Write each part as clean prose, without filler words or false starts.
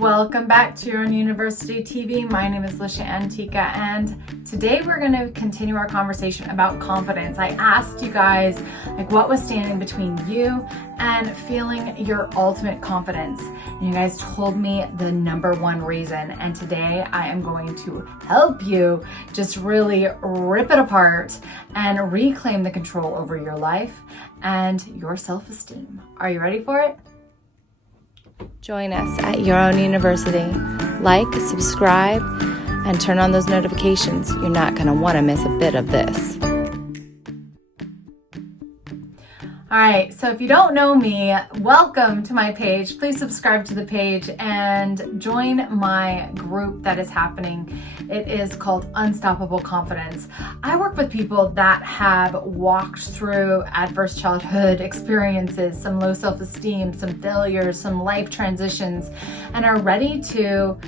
Welcome back to Your Own University TV. My name is Lisha Antica, and today we're going to continue our conversation about confidence. I asked you guys what was standing between you and feeling your ultimate confidence, and you guys told me the number one reason. And today I am going to help you just really rip it apart and reclaim the control over your life and your self-esteem. Are you ready for it? Join us at Your Own University. Like, subscribe, and turn on those notifications. You're not going to want to miss a bit of this. All right, so if you don't know me, welcome to my page. Please subscribe to the page and join my group that is happening. It is called Unstoppable Confidence. I work with people that have walked through adverse childhood experiences, some low self-esteem, some failures, some life transitions, and are ready to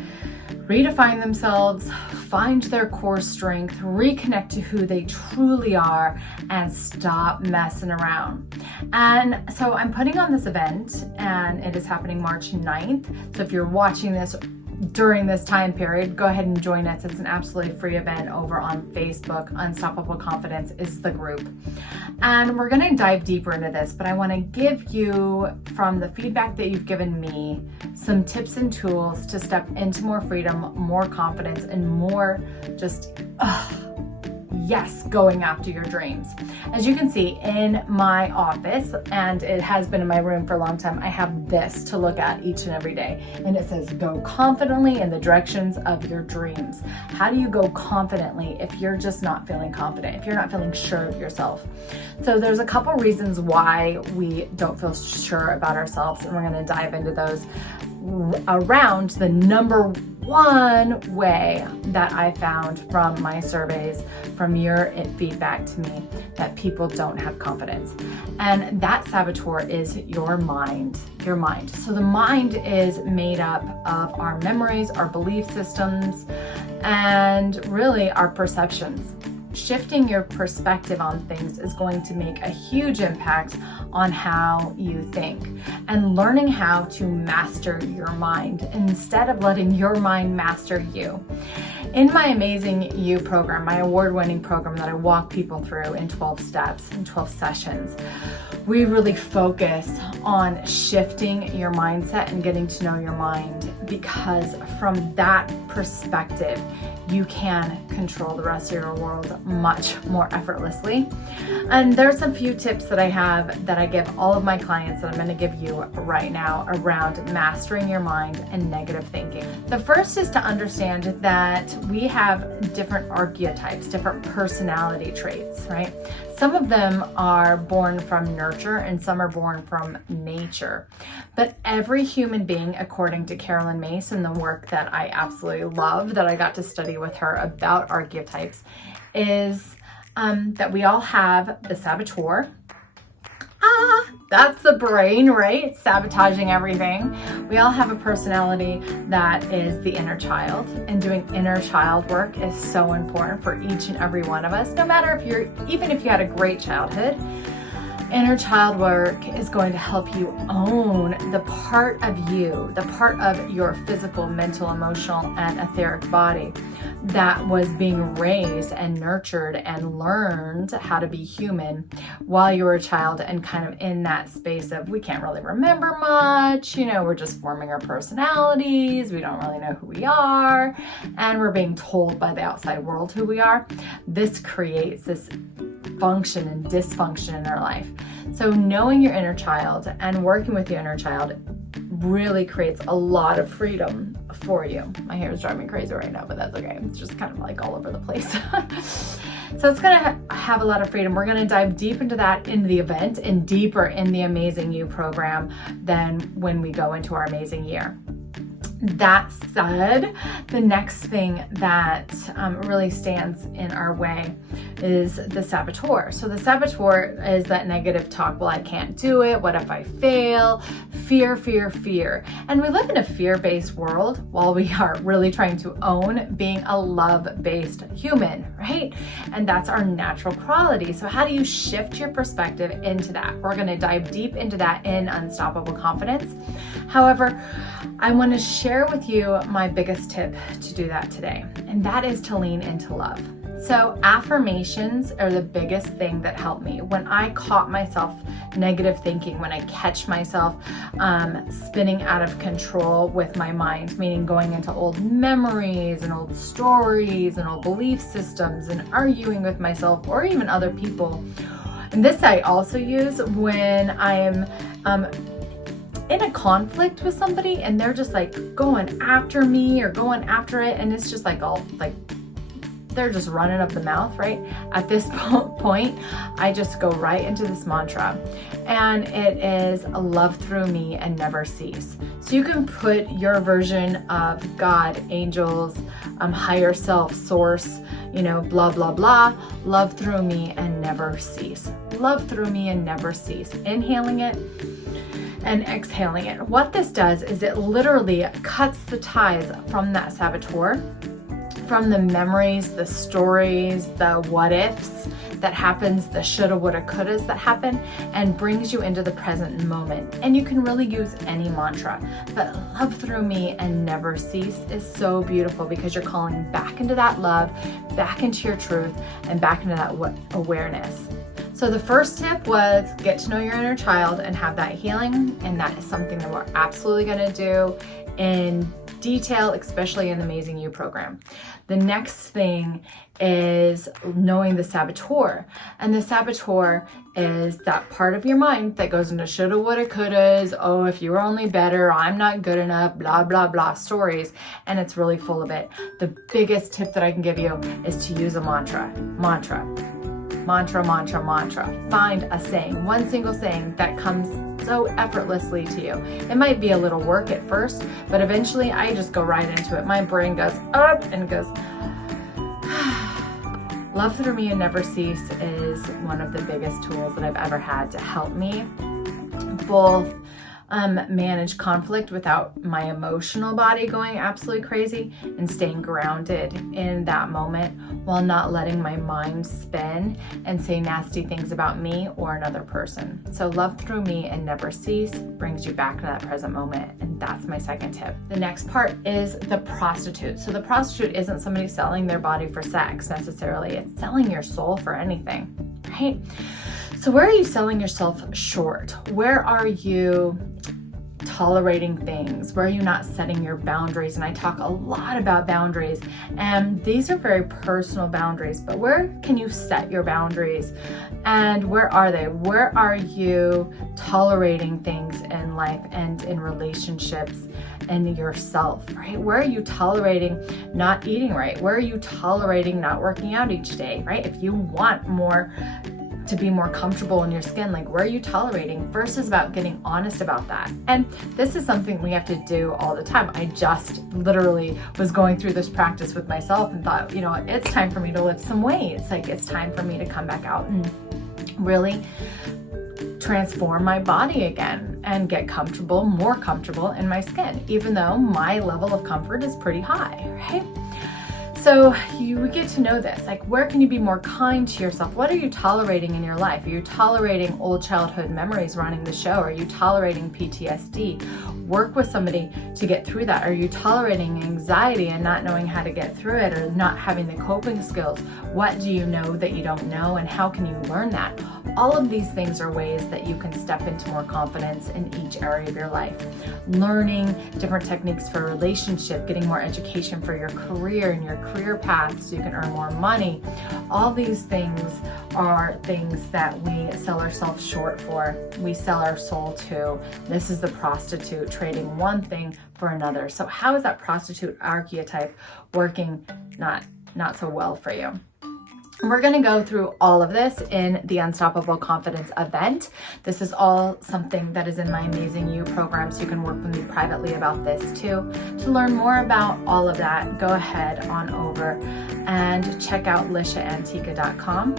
redefine themselves, find their core strength, reconnect to who they truly are, and stop messing around. And so I'm putting on this event, and it is happening March 9th. So if you're watching this during this time period, go ahead and join us. It's an absolutely free event over on Facebook. Unstoppable Confidence is the group. And we're going to dive deeper into this, but I want to give you, from the feedback that you've given me, some tips and tools to step into more freedom, more confidence, and more just, going after your dreams. As you can see in my office, and it has been in my room for a long time, I have this to look at each and every day. And it says, go confidently in the directions of your dreams. How do you go confidently if you're just not feeling confident, if you're not feeling sure of yourself? So there's a couple reasons why we don't feel sure about ourselves, and we're going to dive into those around the number one way that I found from my surveys, from your feedback to me, that people don't have confidence. And that saboteur is your mind. Your mind. So the mind is made up of our memories, our belief systems, and really our perceptions. Shifting your perspective on things is going to make a huge impact on how you think, and learning how to master your mind instead of letting your mind master you. In my Amazing You program, my award-winning program that I walk people through in 12 steps, in 12 sessions, we really focus on shifting your mindset and getting to know your mind, because from that perspective, you can control the rest of your world much more effortlessly. And there's a few tips that I have that I give all of my clients that I'm going to give you right now around mastering your mind and negative thinking. The first is to understand that we have different archetypes, different personality traits, right? Some of them are born from nurture and some are born from nature. But every human being, according to Carolyn Mace and the work that I absolutely love, that I got to study with her about archetypes, is that we all have the saboteur. That's the brain, right? Sabotaging everything. We all have a personality that is the inner child, and doing inner child work is so important for each and every one of us. No matter even if you had a great childhood, inner child work is going to help you own the part of you, the part of your physical, mental, emotional, and etheric body that was being raised and nurtured and learned how to be human while you were a child, and kind of in that space of, we can't really remember much, we're just forming our personalities, we don't really know who we are, and we're being told by the outside world who we are. This creates this function and dysfunction in our life. So knowing your inner child and working with your inner child really creates a lot of freedom for you. My hair is driving me crazy right now, but that's okay. It's just kind of like all over the place. So it's going to have a lot of freedom. We're going to dive deep into that in the event and deeper in the Amazing You program than when we go into our Amazing Year. That said, the next thing that really stands in our way is the saboteur. So the saboteur is that negative talk. Well, I can't do it. What if I fail? Fear, fear, fear. And we live in a fear-based world while we are really trying to own being a love-based human, right? And that's our natural quality. So how do you shift your perspective into that? We're going to dive deep into that in Unstoppable Confidence. However, I want to share with you my biggest tip to do that today, and that is to lean into love. So affirmations are the biggest thing that helped me. When I caught myself negative thinking, when I catch myself spinning out of control with my mind, meaning going into old memories and old stories and old belief systems and arguing with myself or even other people. And this I also use when I am in a conflict with somebody and they're just like going after me or going after it, and it's just like all like they're just running up the mouth, right? At this point, I just go right into this mantra, and it is love through me and never cease. So you can put your version of God, angels, higher self, source, blah, blah, blah, love through me and never cease. Love through me and never cease. Inhaling it and exhaling it. What this does is it literally cuts the ties from that saboteur, from the memories, the stories, the what ifs that happens, the shoulda, woulda, couldas that happen, and brings you into the present moment. And you can really use any mantra, but love through me and never cease is so beautiful because you're calling back into that love, back into your truth, and back into that awareness. So the first tip was get to know your inner child and have that healing, and that is something that we're absolutely going to do in detail, especially in the Amazing You program. The next thing is knowing the saboteur. And the saboteur is that part of your mind that goes into shoulda, woulda, couldas, oh, if you were only better, I'm not good enough, blah, blah, blah stories. And it's really full of it. The biggest tip that I can give you is to use a mantra. Mantra. Find a saying, one single saying that comes so effortlessly to you. It might be a little work at first, but eventually I just go right into it. My brain goes up and goes, love through me and never cease is one of the biggest tools that I've ever had to help me both manage conflict without my emotional body going absolutely crazy and staying grounded in that moment while not letting my mind spin and say nasty things about me or another person. So love through me and never cease brings you back to that present moment, and that's my second tip. The next part is the prostitute. So the prostitute isn't somebody selling their body for sex necessarily, it's selling your soul for anything, right? So where are you selling yourself short? Where are you tolerating things? Where are you not setting your boundaries? And I talk a lot about boundaries, and these are very personal boundaries, but where can you set your boundaries? And where are they? Where are you tolerating things in life and in relationships and yourself, right? Where are you tolerating not eating right? Where are you tolerating not working out each day, right? If you want to be more comfortable in your skin, like where are you tolerating? First is about getting honest about that. And this is something we have to do all the time. I just literally was going through this practice with myself and thought, it's time for me to lift some weights. Like it's time for me to come back out and really transform my body again and get more comfortable in my skin, even though my level of comfort is pretty high, right? So you get to know this, like where can you be more kind to yourself? What are you tolerating in your life? Are you tolerating old childhood memories running the show? Are you tolerating PTSD? Work with somebody to get through that. Are you tolerating anxiety and not knowing how to get through it or not having the coping skills? What do you know that you don't know, and how can you learn that? All of these things are ways that you can step into more confidence in each area of your life. Learning different techniques for a relationship, getting more education for your career and your career path so you can earn more money. All these things are things that we sell ourselves short for. We sell our soul to. This is the prostitute, trading one thing for another. So how is that prostitute archetype working not so well for you? We're going to go through all of this in the Unstoppable Confidence event. This is all something that is in my Amazing You program, so you can work with me privately about this too. To learn more about all of that, go ahead on over and check out lishaantica.com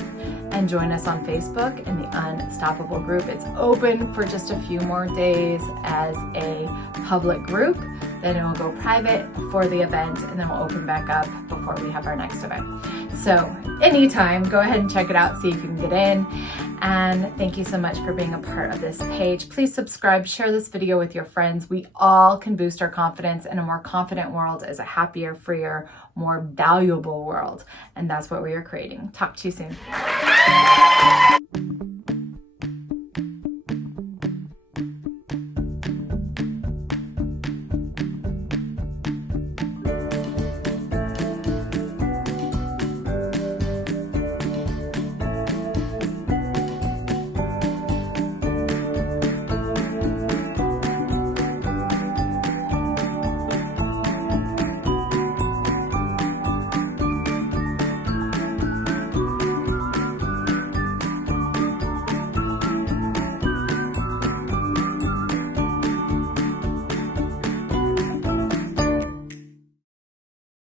and join us on Facebook in the Unstoppable group. It's open for just a few more days as a public group. Then it will go private for the event, and then we'll open back up before we have our next event. So anytime, go ahead and check it out, see if you can get in. And thank you so much for being a part of this page. Please subscribe, share this video with your friends. We all can boost our confidence, and a more confident world is a happier, freer, more valuable world. And that's what we are creating. Talk to you soon.